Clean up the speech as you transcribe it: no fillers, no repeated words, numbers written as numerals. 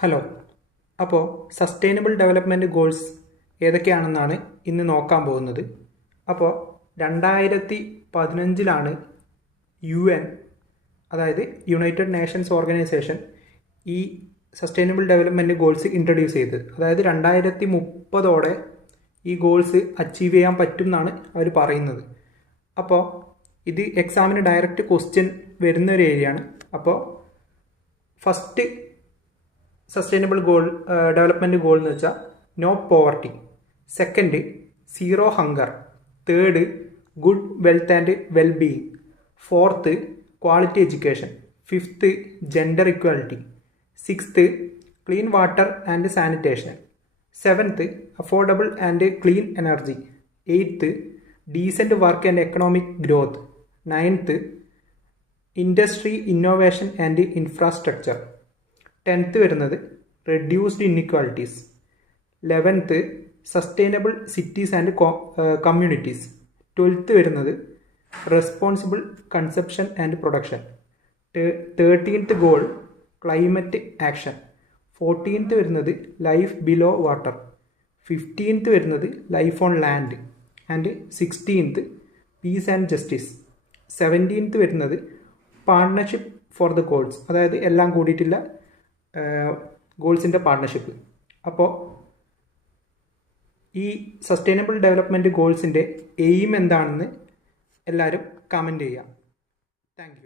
Hello. അപ്പോൾ sustainable development goals ഏതൊക്കെയാണെന്നാണ് ഇന്ന് നോക്കാൻ പോകുന്നത്. അപ്പോൾ 2015 UN, അതായത് യുണൈറ്റഡ് നേഷൻസ് ഓർഗനൈസേഷൻ, ഈ സസ്റ്റൈനബിൾ ഡെവലപ്മെൻറ്റ് ഗോൾസ് ഇൻട്രൊഡ്യൂസ് ചെയ്തത്. അതായത് 2030 ഈ ഗോൾസ് അച്ചീവ് ചെയ്യാൻ പറ്റും എന്നാണ് അവർ പറയുന്നത്. അപ്പോൾ ഇത് എക്സാമിന് ഡയറക്റ്റ് ക്വസ്റ്റ്യൻ വരുന്ന ഒരു ഏരിയയാണ്. അപ്പോൾ ഫസ്റ്റ് സസ്റ്റൈനബിൾ ഡെവലപ്മെൻറ്റ് ഗോൾ എന്ന് വെച്ചാൽ no poverty. Second, zero hunger. Third, good wealth and wellbeing. Fourth, quality education. Fifth, gender equality. Sixth, clean water and sanitation. Seventh, affordable and clean energy. Eighth, decent work and economic growth. Ninth, industry innovation and infrastructure. 10th വരുന്നത് reduced inequalities. 11th, sustainable cities and communities. 12th വരുന്നത് responsible consumption and production. 13th goal climate action. 14th വരുന്നത് life below water. 15th വരുന്നത് life on land. And 16th piece and justice. 17th വരുന്നത് partnership for the goals, അതായത് എല്ലാം കൂടിയിട്ടില്ല ഗോൾസിൻ്റെ partnership. അപ്പോൾ ഈ sustainable development ഗോൾസിൻ്റെ aim എന്താണെന്ന് എല്ലാവരും കമൻറ്റ് ചെയ്യാം. Thank you.